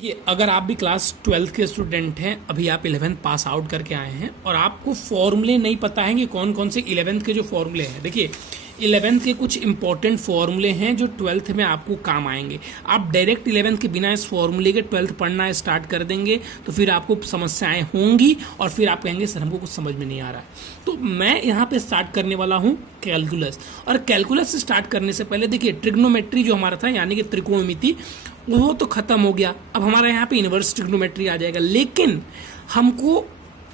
कि अगर आप भी क्लास 12th के स्टूडेंट हैं, अभी आप 11th पास आउट करके आए हैं और आपको फॉर्मूले नहीं पता है कि कौन कौन से 11th के जो फॉर्मूले हैं, देखिए 11th के कुछ इंपॉर्टेंट फॉर्मूले हैं जो 12th में आपको काम आएंगे। आप डायरेक्ट 11th के बिना इस फॉर्मूले के 12th पढ़ना स्टार्ट कर देंगे तो फिर आपको समस्याएं होंगी और फिर आप कहेंगे सर हमको कुछ समझ में नहीं आ रहा है। तो मैं यहाँ पे स्टार्ट करने वाला हूँ कैलकुलस, और कैलकुलस से स्टार्ट करने से पहले देखिए ट्रिग्नोमेट्री जो हमारा था यानी कि त्रिकोणमिति वो तो खत्म हो गया। अब हमारा यहाँ पे इनवर्स ट्रिग्नोमेट्री आ जाएगा, लेकिन हमको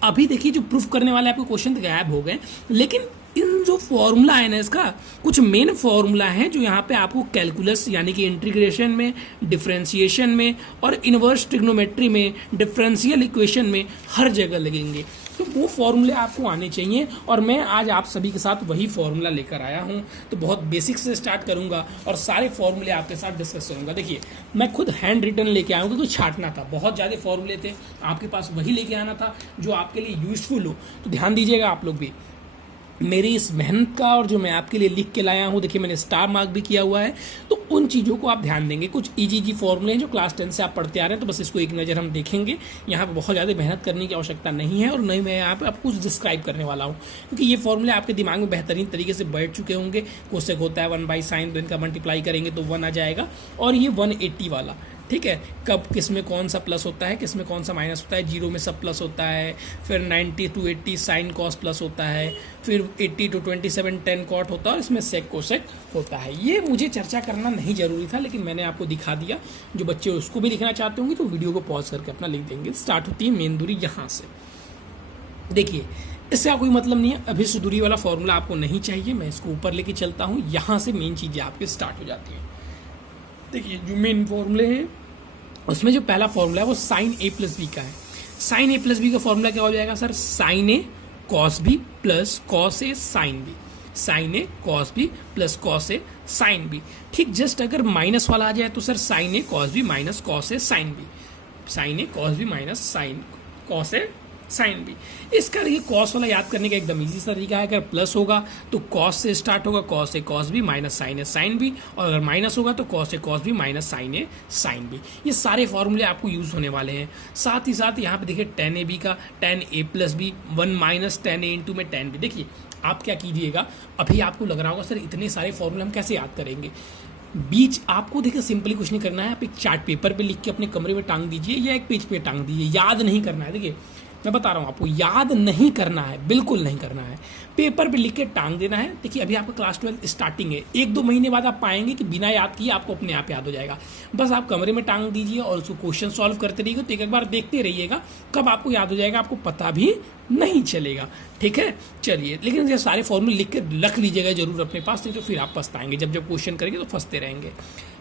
अभी देखिए जो प्रूफ करने वाले आपके क्वेश्चन गायब हो गए, लेकिन इन जो फॉर्मूला है ना इसका कुछ मेन फॉर्मूला है जो यहाँ पे आपको कैलकुलस यानी कि इंटीग्रेशन में, डिफरेंशिएशन में और इनवर्स ट्रिग्नोमेट्री में, डिफरेंशियल इक्वेशन में हर जगह लगेंगे। तो वो फॉर्मूले आपको आने चाहिए और मैं आज आप सभी के साथ वही फॉर्मूला लेकर आया हूँ। तो बहुत बेसिक से स्टार्ट करूँगा और सारे फॉर्मूले आपके साथ डिस्कस करूँगा। देखिए मैं खुद हैंड रिटन लेके आया हूँ क्योंकि छाटना था, बहुत ज़्यादा फॉर्मूले थे, आपके पास वही लेके आना था जो आपके लिए यूजफुल हो। तो ध्यान दीजिएगा आप लोग भी मेरी इस मेहनत का, और जो मैं आपके लिए लिख के लाया हूँ, देखिए मैंने स्टार मार्क भी किया हुआ है, तो उन चीज़ों को आप ध्यान देंगे। कुछ इजी फॉर्मूले हैं जो क्लास 10 से आप पढ़ते आ रहे हैं, तो बस इसको एक नज़र हम देखेंगे। यहाँ पे बहुत ज़्यादा मेहनत करने की आवश्यकता नहीं है और नहीं मैं यहाँ पे आपको कुछ डिस्क्राइब करने वाला हूँ क्योंकि ये फॉर्मूले आपके दिमाग में बेहतरीन तरीके से बैठ चुके होंगे। कोसेक होता है 1/sin, तो इनका मल्टीप्लाई करेंगे तो 1 आ जाएगा, और ये 180 वाला, ठीक है, कब किस में कौन सा प्लस होता है, किस में कौन सा माइनस होता है, 0 में सब प्लस होता है, फिर 90 to 80 साइन कॉस प्लस होता है, फिर 80 to 27 टेन कॉट होता है और इसमें सेक कोसेक होता है। ये मुझे चर्चा करना नहीं जरूरी था, लेकिन मैंने आपको दिखा दिया। जो बच्चे उसको भी लिखना चाहते होंगे तो वीडियो को पॉज करके अपना लिख देंगे। स्टार्ट होती है मेन दूरी यहाँ से। देखिए इसका कोई मतलब नहीं है, अभी दूरी वाला फॉर्मूला आपको नहीं चाहिए, मैं इसको ऊपर लेके चलता हूँ। यहाँ से मेन चीज़ें आपके स्टार्ट हो जाती हैं। देखिए जो मेन फॉर्मूले हैं उसमें जो पहला फॉर्मूला है वो साइन ए प्लस बी का है। साइन ए प्लस बी का फॉर्मूला क्या हो जाएगा sir? Sine A cos B plus cos A sine B. Sine A cos B plus cos A sine B. ठीक, जस्ट अगर माइनस वाला आ जाए तो sir sine A cos B minus cos A sine B. Sine A cos B minus sine cos A sine B. इसका ये cos वाला याद करने का एकदम इजी तरीका है। अगर प्लस होगा तो कॉस से स्टार्ट होगा, cos A cos B minus sign A sine B, और अगर माइनस होगा तो cos A cos B minus sign A sine B. ये सारे फॉर्मूले आपको यूज होने वाले हैं। साथ ही साथ यहाँ पे देखिए टेन ए बी का, ten A plus B 1 minus tan A into में टेन बी। देखिए आप क्या कीजिएगा, अभी आपको लग रहा होगा सर इतने सारे फॉर्मूले हम कैसे याद करेंगे। बीच आपको देखिए सिंपली कुछ नहीं करना है, आप एक चार्ट पेपर पे लिख के अपने कमरे में टांग दीजिए या एक पेज पे टांग दीजिए। याद नहीं करना है, देखिए मैं बता रहा हूँ आपको, याद नहीं करना है, बिल्कुल नहीं करना है, पेपर पे लिख के टांग देना है। देखिए अभी आपका क्लास 12 स्टार्टिंग है, 1-2 महीने बाद आप पाएंगे कि बिना याद किए आपको अपने आप याद हो जाएगा। बस आप कमरे में टांग दीजिए और उसको क्वेश्चन सॉल्व करते रहिएगा, तो एक बार देखते रहिएगा, कब आपको याद हो जाएगा आपको पता भी नहीं चलेगा। ठीक है, चलिए, लेकिन ये सारे फॉर्मूले लिख के रख लीजिएगा जरूर अपने पास, नहीं तो फिर आप पछताएंगे। जब जब क्वेश्चन करेंगे तो फंसते रहेंगे।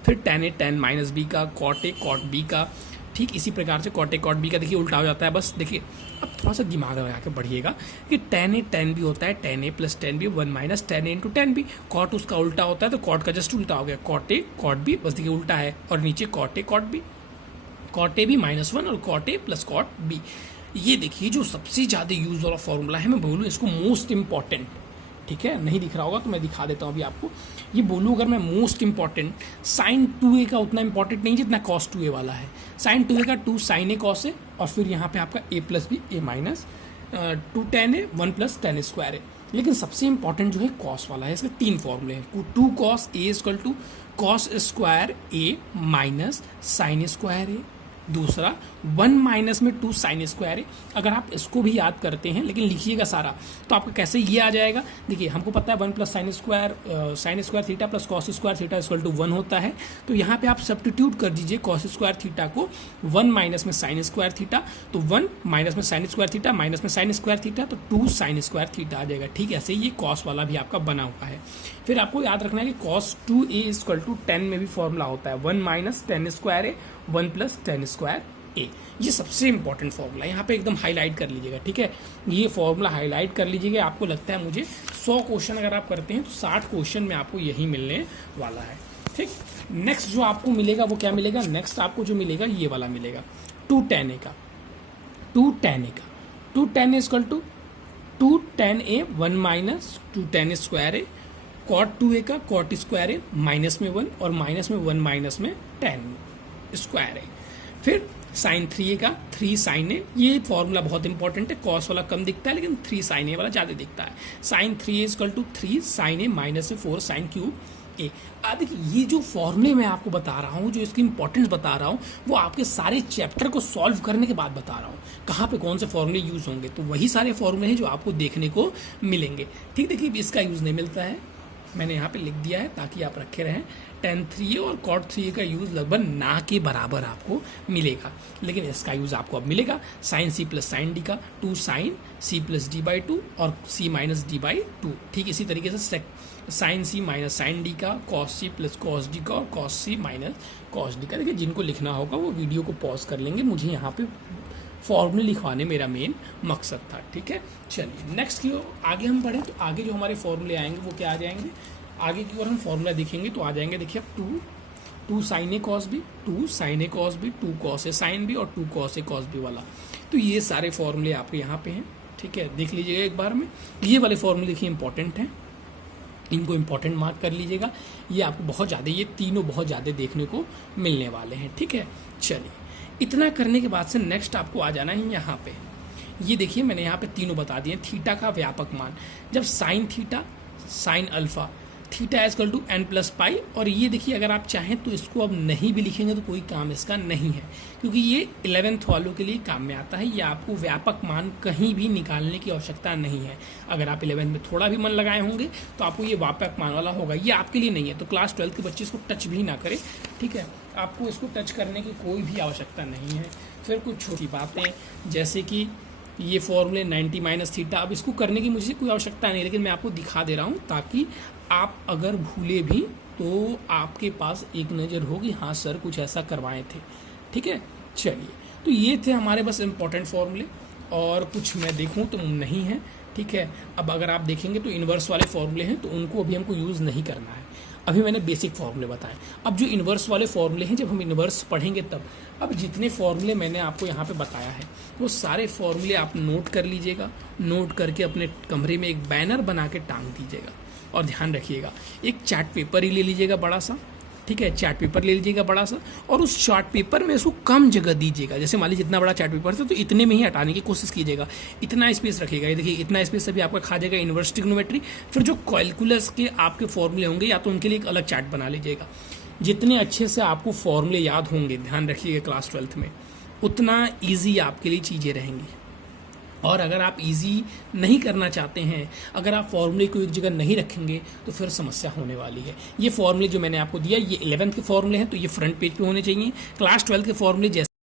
फिर टेन ए टेन माइनस बी का, कॉट ए कॉट बी का, ठीक इसी प्रकार से कॉट ए कॉट बी का देखिए उल्टा हो जाता है। बस देखिए अब थोड़ा सा दिमाग लगा के बढ़िएगा कि टेन ए टेन बी होता है, tan A plus tan B 1 minus tan A into tan B. Cot उसका उल्टा होता है तो कॉट का जस्ट उल्टा हो गया, कॉट ए कॉट बी, बस देखिए उल्टा है, और नीचे cot A cot B, cot A B -1 और cot A plus cot B. ये देखिए जो सबसे ज़्यादा यूज वाला फॉर्मूला है, मैं बोलूँ इसको मोस्ट इंपॉर्टेंट, ठीक है, नहीं दिख रहा होगा तो मैं दिखा देता हूँ अभी आपको। ये बोलूँ अगर मैं मोस्ट इंपॉर्टेंट, साइन 2a का उतना इंपॉर्टेंट नहीं जितना कॉस 2a वाला है। साइन 2a का 2 साइन ए कॉस ए, और फिर यहाँ पे आपका a plus B A minus 2 tan A 1 plus tan square A. लेकिन सबसे इंपॉर्टेंट जो है कॉस वाला है। इसके 3 फॉर्मूले हैं। 2 cos A equal to cos square A minus sine square A. दूसरा 1 माइनस में 2 साइन स्क्वायर है। अगर आप इसको भी याद करते हैं लेकिन लिखिएगा सारा, तो आपका कैसे ये आ जाएगा। देखिए हमको पता है 1 plus sine square theta plus cos square theta equal to 1 होता है। तो यहाँ पे आप सब्स्टिट्यूट कर दीजिए कॉस स्क्वायर थीटा को 1 माइनस में साइन स्क्वायर थीटा, तो 1 माइनस में साइन स्क्वायर थीटा माइनस में साइन स्क्वायर थीटा, तो 2 साइन स्क्वायर थीटा आ जाएगा। ठीक, ऐसे ये कॉस वाला भी आपका बना हुआ है। फिर आपको याद रखना है कि कॉस 2a इक्वल टू 10 में भी फॉर्मूला होता है 1 माइनस टेन स्क्वायर ए 1 प्लस टेन स्क्वायर ए। ये सबसे इंपॉर्टेंट फॉर्मूला यहाँ पे एकदम हाईलाइट कर लीजिएगा। ठीक है, ये फॉर्मूला हाईलाइट कर लीजिएगा। आपको लगता है मुझे 100 क्वेश्चन अगर आप करते हैं तो 60 क्वेश्चन में आपको यही मिलने वाला है। ठीक, नेक्स्ट जो आपको मिलेगा वो क्या मिलेगा? नेक्स्ट आपको जो मिलेगा ये वाला मिलेगा 2 टेन ए का, 2 टेन ए का, 2 tan A equal to 2 tan A 1 minus 2 tan square A, cot 2a का कॉट स्क्वायर ए माइनस में 1 और माइनस में 1 माइनस में 10 स्क्वायर ए। फिर साइन 3a का 3 साइन ए, ये फॉर्मूला बहुत इंपॉर्टेंट है, कॉस वाला कम दिखता है लेकिन 3 साइन ए वाला ज़्यादा दिखता है। Sine 3a equal to 3 sine A minus 4 sine cube A. देखिए ये जो फॉर्मूले मैं आपको बता रहा हूँ, जो इसकी इंपॉर्टेंस बता रहा हूँ, वो आपके सारे चैप्टर को सॉल्व करने के बाद बता रहा हूँ कहाँ पे कौन से फॉर्मूले यूज होंगे। तो वही सारे फॉर्मूले हैं जो आपको देखने को मिलेंगे। ठीक, देखिए इसका यूज नहीं मिलता है, मैंने यहाँ पे लिख दिया है ताकि आप रखे रहें। tan 3a और cot 3a का यूज़ लगभग ना के बराबर आपको मिलेगा, लेकिन इसका यूज़ आपको अब मिलेगा। Sine c plus sine D का 2 sine c plus D by 2 और c माइनस डी बाई 2। ठीक इसी तरीके से sine c minus sine D का, cos c plus cos D का और cos c minus cos D का। देखिए जिनको लिखना होगा वो वीडियो को पॉज कर लेंगे, मुझे यहाँ पे फॉर्मूले लिखवाने मेरा मेन मकसद था। ठीक है, चलिए नेक्स्ट की ओर आगे हम बढ़े तो आगे जो हमारे फॉर्मूले आएंगे वो क्या आ जाएंगे, आगे की ओर हम फॉर्मूला देखेंगे तो आ जाएंगे। देखिए अब 2 sign A cos B, 2 sign A cos B, 2 cos A sine B और 2 कॉस ए कॉस बी वाला। तो ये सारे फॉर्मूले आपके यहाँ पे हैं। ठीक है, देख लीजिएगा एक बार में, ये वाले फॉर्मूले देखिए इंपॉर्टेंट हैं, इनको इंपॉर्टेंट मार्क कर लीजिएगा। ये आपको बहुत ज़्यादा, ये तीनों बहुत ज़्यादा देखने को मिलने वाले हैं। ठीक है, चलिए इतना करने के बाद से नेक्स्ट आपको आ जाना है यहाँ पे। ये देखिए मैंने यहाँ पे तीनों बता दिए। थीटा का व्यापक मान, जब sine theta sine alpha theta is equal to n plus pi. और ये देखिए अगर आप चाहें तो इसको अब नहीं भी लिखेंगे तो कोई काम इसका नहीं है, क्योंकि ये 11th वालों के लिए काम में आता है। ये आपको व्यापक मान कहीं भी निकालने की आवश्यकता नहीं है। अगर आप 11th में थोड़ा भी मन लगाए होंगे तो आपको ये व्यापक मान वाला होगा, ये आपके लिए नहीं है। तो क्लास 12 के बच्चे इसको टच भी ना करें। ठीक है, आपको इसको टच करने की कोई भी आवश्यकता नहीं है। फिर कुछ छोटी बातें जैसे कि ये फॉर्मूले 90 माइनस थीटा, अब इसको करने की मुझे कोई आवश्यकता नहीं, लेकिन मैं आपको दिखा दे रहा हूँ ताकि आप अगर भूले भी तो आपके पास एक नज़र होगी, हाँ सर कुछ ऐसा करवाए थे। ठीक है, चलिए तो ये थे हमारे बस इम्पोर्टेंट फॉर्मूले, और कुछ मैं देखूँ तो नहीं है। ठीक है, अब अगर आप देखेंगे तो इन्वर्स वाले फॉर्मूले हैं तो उनको अभी हमको यूज़ नहीं करना है। अभी मैंने बेसिक फॉर्मूले बताए। अब जो इन्वर्स वाले फॉर्मूले हैं, जब हम इन्वर्स पढ़ेंगे तब, अब जितने फॉर्मूले मैंने आपको यहाँ पे बताया है वो सारे फॉर्मूले आप नोट कर लीजिएगा। नोट करके अपने कमरे में एक बैनर बना के टांग दीजिएगा। और ध्यान रखिएगा एक चार्ट पेपर ही ले लीजिएगा बड़ा सा। ठीक है, चार्ट पेपर ले लीजिएगा बड़ा सा, और उस चार्ट पेपर में इसको कम जगह दीजिएगा। जैसे मान लीजिए जितना बड़ा चार्ट पेपर था तो इतने में ही हटाने की कोशिश कीजिएगा। इतना स्पेस रखिएगा, ये देखिए इतना स्पेस अभी आपका खा जाएगा इन्वर्स ट्रिग्नोमेट्री। फिर जो कैलकुलस के आपके फॉर्मूले होंगे या तो उनके लिए एक अलग चार्ट बना लीजिएगा। जितने अच्छे से आपको फॉर्मूले याद होंगे, ध्यान रखिएगा क्लास 12th में, उतना ईजी आपके लिए चीज़ें रहेंगी। और अगर आप इजी नहीं करना चाहते हैं, अगर आप फॉर्मूले को एक जगह नहीं रखेंगे तो फिर समस्या होने वाली है। ये फॉर्मूले जो मैंने आपको दिया ये 11th के फॉर्मूले हैं, तो ये फ्रंट पेज पे होने चाहिए। क्लास 12 के फॉर्मूले जैसे